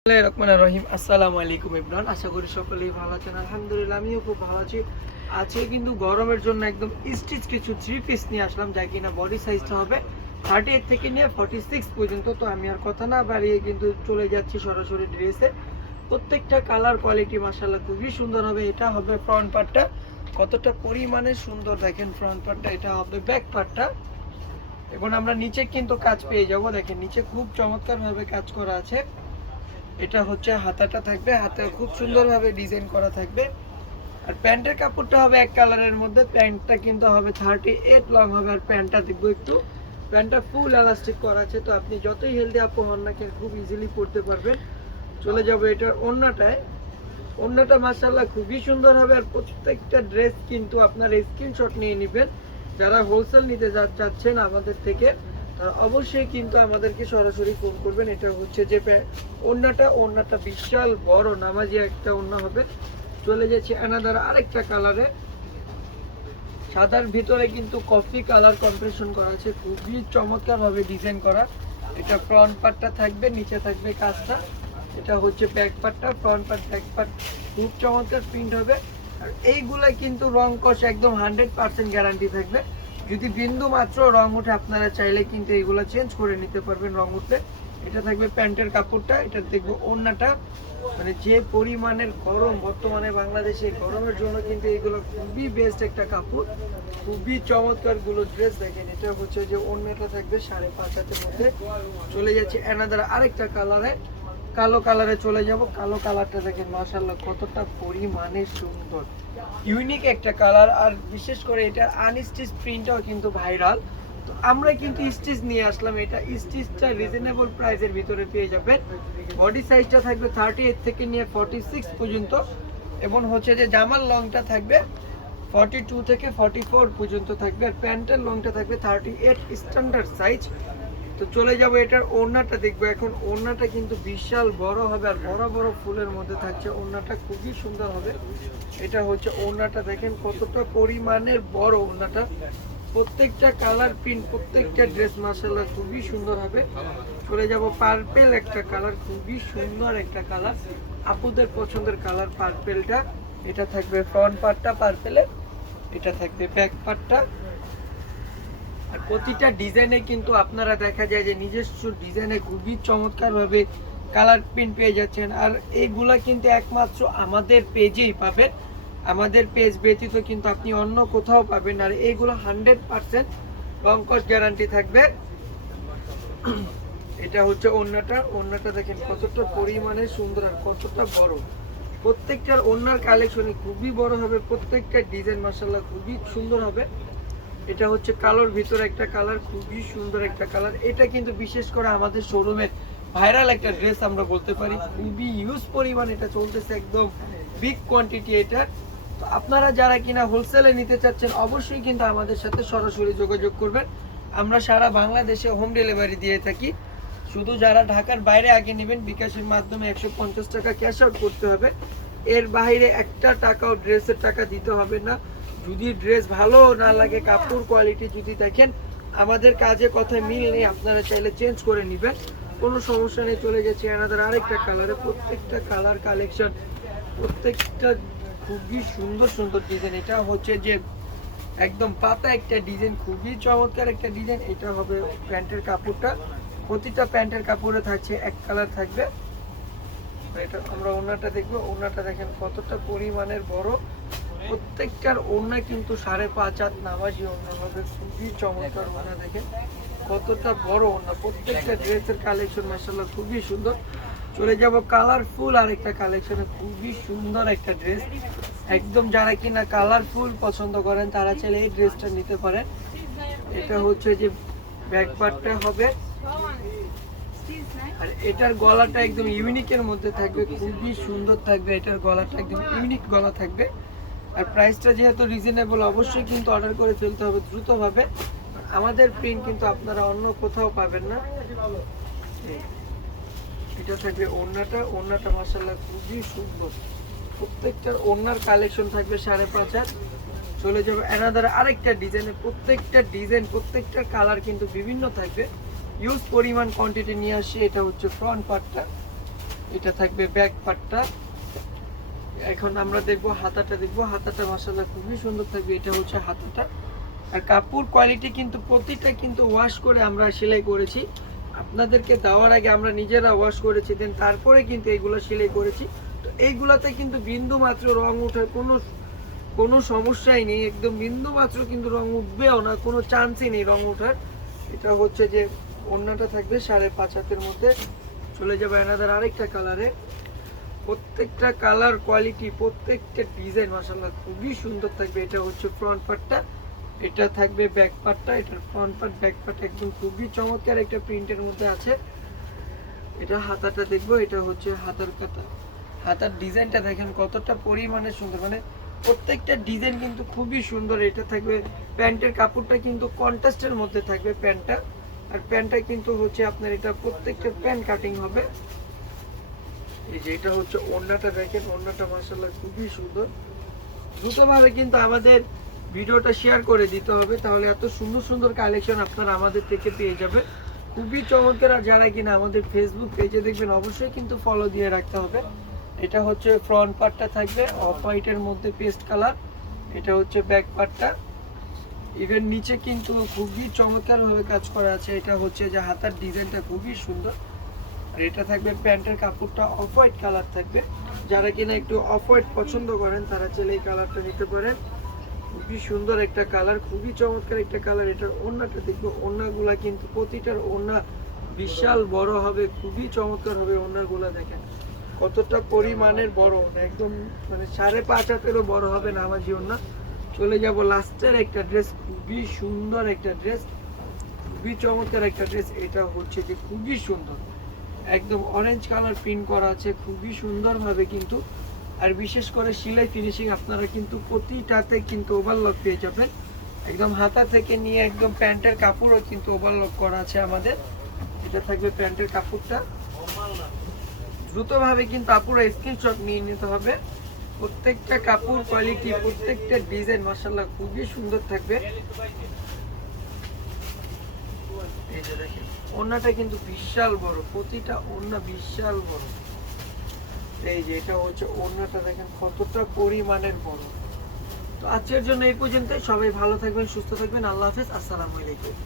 রহিম আসসালামু আলাইকুম ইমরান, আশা করি সকলেই ভালো আছেন। আলহামদুলিল্লাহ আমিও খুব ভালো আছি। আজকে কিন্তু গরমের জন্য একদম স্টিচ কিছু থ্রি পিস নিয়ে আসলাম, যা কিনা বডি সাইজটা হবে 38 থেকে নিয়ে 46 পর্যন্ত। তো আমি আর কথা না বাড়িয়ে কিন্তু চলে যাচ্ছি সরাসরি ড্রেসে। প্রত্যেকটা কালার কোয়ালিটি মাশাআল্লাহ খুবই সুন্দর হবে। এটা হবে ফ্রন্ট পার্টটা, কতটা পরিমাণে সুন্দর দেখেন ফ্রন্ট পার্টটা। এটা হবে ব্যাক পার্টটা। এখন আমরা নিচে কিন্তু কাজ পেয়ে যাব, দেখেন নিচে খুব চমৎকারভাবে কাজ করা আছে। এটা হচ্ছে হাতাটা থাকবে, হাতে খুব সুন্দরভাবে ডিজাইন করা থাকবে। আর প্যান্টের কাপড়টা হবে এক কালারের মধ্যে। প্যান্টটা কিন্তু হবে 38 লং হবে। আর প্যান্টটা দেখবো একটু, প্যান্টটা ফুল এলাস্টিক করা আছে, তো আপনি যতই হেলদি আপু হন না কেন খুব ইজিলি পরতে পারবেন। চলে যাবো এটার ওড়নাটায়। ওড়নাটা মাশাআল্লাহ খুবই সুন্দর হবে। আর প্রত্যেকটা ড্রেস কিন্তু আপনার স্ক্রিনশট নিয়ে নেবেন। যারা হোলসেল নিতে চাচ্ছেন আমাদের থেকে, অবশ্যই কিন্তু আমাদেরকে সরাসরি ফোন করবেন। এটা হচ্ছে যে ওড়নাটা বিশাল বড় নামাজি একটা ওড়না হবে। চলে যাচ্ছে অ্যানাদার আরেকটা কালারে, সাদার ভিতরে কিন্তু কফি কালার কম্বিনেশন করা আছে, খুবই চমৎকার ভাবে ডিজাইন করা। এটা ফ্রন্ট পার্টটা থাকবে, নিচে থাকবে কাজটা। এটা হচ্ছে ব্যাক পার্টটা, ফ্রন্ট পার্ট ব্যাক পার্ট খুব চমৎকার প্রিন্ট হবে। আর এইগুলা কিন্তু রং কষ একদম 100% গ্যারান্টি থাকবে। যদি বিন্দু মাত্র রং উঠে আপনারা চাইলে কিন্তু এইগুলা চেঞ্জ করে নিতে পারবেন রং উঠলে। এটা থাকবে প্যান্টের কাপড়টা। এটা দেখবো ওড়নাটা, মানে যে পরিমাণের গরম বর্তমানে বাংলাদেশে, গরমের জন্য কিন্তু এগুলো খুবই বেস্ট একটা কাপড়, খুবই চমৎকার গুলো ড্রেস। দেখেন এটা হচ্ছে যে ওড়নাটা থাকবে 5.5 হাতের মধ্যে। চলে যাচ্ছে অ্যানাদার আরেকটা কালারে, কালো কালারে চলে যাব। কালো কালারটা দেখেন মাশাআল্লাহ কতটা পরিমাণে সুন্দর, ইউনিক একটা কালার। আর বিশেষ করে এটার আনস্টিচ প্রিন্টটাও কিন্তু ভাইরাল। তো আমরা কিন্তু স্টিচ নিয়ে আসলাম। এটা স্টিচটা রিজনেবল প্রাইসের ভিতরে পেয়ে যাবেন। বডি সাইজটা থাকবে 38 থেকে নিয়ে 46 পর্যন্ত, এবং হচ্ছে যে জামার লংটা থাকবে 42 থেকে 44 পর্যন্ত থাকবে। আর প্যান্টের লংটা থাকবে 38 স্ট্যান্ডার্ড সাইজ। তো চলে যাব এটার ওড়নাটা দেখবো এখন। ওড়নাটা কিন্তু বিশাল বড় হবে, আর বড় বড় ফুলের মধ্যে থাকছে। ওড়নাটা খুবই সুন্দর হবে। এটা হচ্ছে ওড়নাটা, দেখেন কতটা পরিমাণের বড় ওড়নাটা। প্রত্যেকটা কালার প্রিন্ট, প্রত্যেকটা ড্রেস মাশাআল্লাহ খুবই সুন্দর হবে। চলে যাব পার্পেল একটা কালার, খুবই সুন্দর একটা কালার, আপুদের পছন্দের কালার পার্পেলটা। এটা থাকবে ফ্রন্ট পার্টটা পার্পেলের, এটা থাকবে ব্যাক পার্টটা। আর প্রতিটা ডিজাইনে কিন্তু আপনারা দেখা যায় যে নিজস্ব ডিজাইনে খুবই চমৎকার ভাবে কালার প্রিন্ট পেয়ে যাচ্ছেন। আর এইগুলা কিন্তু একমাত্র আমাদের পেজেই পাবেন, আমাদের পেজ ব্যতীত কিন্তু আপনি অন্য কোথাও পাবেন। আর এইগুলো 100% লংকশ গ্যারান্টি থাকবে। এটা হচ্ছে ওড়নাটা দেখেন কতটা পরিমাণে সুন্দর আর কতটা বড়। প্রত্যেকটার ওড়নার কালেকশনই খুবই বড় হবে, প্রত্যেকটা ডিজাইন মাশাআল্লাহ খুবই সুন্দর হবে। এটা হচ্ছে কালোর ভিতরে একটা কালার, খুবই সুন্দর একটা কালার। এটা কিন্তু বিশেষ করে আমাদের শোরুমের ভাইরাল একটা ড্রেস আমরা বলতে পারি, খুবই ইউজ পরিমাণ এটা চলতেছে, একদম বিগ কোয়ান্টিটি এটা। তো আপনারা যারা কিনা হোলসেলে নিতে চাচ্ছেন অবশ্যই কিন্তু আমাদের সাথে সরাসরি যোগাযোগ করবেন। আমরা সারা বাংলাদেশে হোম ডেলিভারি দিয়ে থাকি। শুধু যারা ঢাকার বাইরে আগে নেবেন বিকাশের মাধ্যমে 150 টাকা ক্যাশ আউট করতে হবে। এর বাইরে একটা টাকাও ড্রেসের টাকা দিতে হবে না। যদি ড্রেস ভালো না লাগে, কাপড় কোয়ালিটি যদি দেখেন আমাদের কাজে কথায় মিল নেই, আপনারা চাইলে চেঞ্জ করে নেবেন, কোনো সমস্যা নেই। চলে গেছে আমাদের আরেকটা কালারে। প্রত্যেকটা কালার কালেকশন, প্রত্যেকটা খুবই সুন্দর সুন্দর ডিজাইন। এটা হচ্ছে যে একদম পাতা একটা ডিজাইন, খুবই চমৎকার একটা ডিজাইন। এটা হবে প্যান্টের কাপড়টা, প্রতিটা প্যান্টের কাপড়ে থাকছে এক কালার থাকবে। এটা আমরা ওড়নাটা দেখবো। ওড়নাটা দেখেন কতটা পরিমাণের বড়। প্রত্যেকটার ওড়না কিন্তু 5.5 হাত নামাজি ওড়না হবে, খুবই চমৎকার ওড়না। দেখেন কতটা বড় ওড়না। প্রত্যেকটা ড্রেসের কালেকশন মাশাআল্লাহ খুবই সুন্দর। চলে যাব কালারফুল আরেকটা কালেকশনে, খুবই সুন্দর একটা ড্রেস। একদম যারা কিনা কালারফুল পছন্দ করেন তারা চাইলে এই ড্রেসটা নিতে পারেন। এটা হচ্ছে যে ব্যাক পার্টটা হবে, আর এটার গলাটা একদম ইউনিকের মধ্যে থাকবে, খুবই সুন্দর থাকবে। এটার গলাটা একদম ইউনিক গলা থাকবে। আর প্রাইসটা যেহেতু রিজনেবল, অবশ্যই কিন্তু অর্ডার করে ফেলতে হবে দ্রুতভাবে। আমাদের প্রিন্ট কিন্তু আপনারা অন্য কোথাও পাবেন না। এটা থাকবে ওড়নাটা মাশাআল্লাহ খুবই সুন্দর। প্রত্যেকটার ওড়নার কালেকশন থাকবে 5.5 হাত। চলে যাবে অ্যানাদার আরেকটা ডিজাইনে। প্রত্যেকটা ডিজাইন, প্রত্যেকটা কালার কিন্তু বিভিন্ন থাকবে, ইউজ পরিমাণ কোয়ান্টিটি নিয়ে আসছে। এটা হচ্ছে ফ্রন্ট পার্টটা, এটা থাকবে ব্যাক পার্টটা। এখন আমরা দেখবো হাতাটা, দেখবো হাতাটা মাশাআল্লাহ খুবই সুন্দর থাকবে। এটা হচ্ছে হাতাটা। আর কাপড় কোয়ালিটি কিন্তু প্রতিটা কিন্তু ওয়াশ করে আমরা সেলাই করেছি। আপনাদেরকে দেওয়ার আগে আমরা নিজেরা ওয়াশ করেছি, দেন তারপরে কিন্তু এগুলো সেলাই করেছি। তো এইগুলাতে কিন্তু বিন্দু মাত্র রং ওঠার কোনো সমস্যাই নেই, একদম বিন্দু মাত্র কিন্তু রং উঠবেও না, কোনো চান্সই নেই রং ওঠার। এটা হচ্ছে যে ওড়নাটা থাকবে 5.5 হাতের মধ্যে। চলে যাবে এনাদের আরেকটা কালারে। প্রত্যেকটা কালার কোয়ালিটি, প্রত্যেকটা ডিজাইন মাশাআল্লাহ খুবই সুন্দর থাকবে। এটা হচ্ছে ফ্রন্ট পার্টটা, এটা থাকবে ব্যাক পার্টটা। এটার ফ্রন্ট পার্ট ব্যাক পার্ট একদম খুবই চমৎকার একটা প্রিন্টের মধ্যে আছে। এটা হাতাটা দেখবো, এটা হচ্ছে হাতার কাটা। হাতার ডিজাইনটা দেখেন কতটা পরিমাণে সুন্দর, মানে প্রত্যেকটা ডিজাইন কিন্তু খুবই সুন্দর। এটা থাকবে প্যান্টের কাপড়টা কিন্তু কন্ট্রাস্টের মধ্যে থাকবে প্যান্টটা। আর প্যান্টটা কিন্তু হচ্ছে আপনার এটা প্রত্যেকটা প্যান্ট কাটিং হবে। এই যে এটা হচ্ছে ওড়নাটা, দেখেন ওড়নাটা মাশাআল্লাহ খুবই সুন্দর। দ্রুতভাবে কিন্তু আমাদের ভিডিওটা শেয়ার করে দিতে হবে, তাহলে এত সুন্দর সুন্দর কালেকশন আপনারা আমাদের থেকে পেয়ে যাবেন। খুবই চমৎকার। আর যারা কিনা আমাদের ফেসবুক পেজে দেখবেন অবশ্যই কিন্তু ফলো দিয়ে রাখতে হবে। এটা হচ্ছে ফ্রন্ট পার্টটা থাকবে অফ হোয়াইটের মধ্যে পেস্ট কালার। এটা হচ্ছে ব্যাক পার্টটা। ইভেন নিচে কিন্তু খুবই চমৎকারভাবে কাজ করা আছে। এটা হচ্ছে যে হাতার ডিজাইনটা খুবই সুন্দর। আর এটা থাকবে প্যান্টের কাপড়টা অফ হোয়াইট কালার থাকবে। যারা কিনা একটু অফ হোয়াইট পছন্দ করেন তারা চাইলে এই কালারটা নিতে পারেন। খুবই সুন্দর একটা কালার, খুবই চমৎকার একটা কালার। এটার ওড়নাটা দেখবো, ওড়নাগুলা কিন্তু প্রতিটার ওড়না বিশাল বড় হবে, খুবই চমৎকার হবে। ওড়নাগুলা দেখেন কতটা পরিমাণের বড়, একদম মানে 5.5 হাতেরও বড় হবে নামাজি ওড়না। চলে যাব লাস্টের একটা ড্রেস, খুবই সুন্দর একটা ড্রেস, খুবই চমৎকার একটা ড্রেস। এটা হচ্ছে যে খুবই সুন্দর, একদম অরেঞ্জ কালার প্রিন্ট করা আছে, খুবই সুন্দরভাবে কিন্তু। আর বিশেষ করে সেলাই ফিনিশিং আপনারা কিন্তু প্রতিটাতে কিন্তু ওভারলক পেয়ে যাবেন। একদম হাতা থেকে নিয়ে একদম প্যান্টের কাপড়ও কিন্তু ওভারলক করা আছে আমাদের। এটা থাকবে প্যান্টের কাপড়টা। দ্রুতভাবে কিন্তু আপুরা স্ক্রিনশট নিয়ে নিতে হবে। প্রত্যেকটা কাপড় কোয়ালিটি, প্রত্যেকটা ডিজাইন মাশাআল্লাহ খুবই সুন্দর থাকবে। এই যে দেখেন ওড়নাটা কিন্তু বিশাল বড়, প্রতিটা ওড়না বিশাল বড়। এই যে এটা হচ্ছে ওড়নাটা, দেখেন কতটা পরিমাণের বড়। তো আজকের জন্য এই পর্যন্তই। সবাই ভালো থাকবেন, সুস্থ থাকবেন। আল্লাহ হাফেজ, আসসালামু আলাইকুম।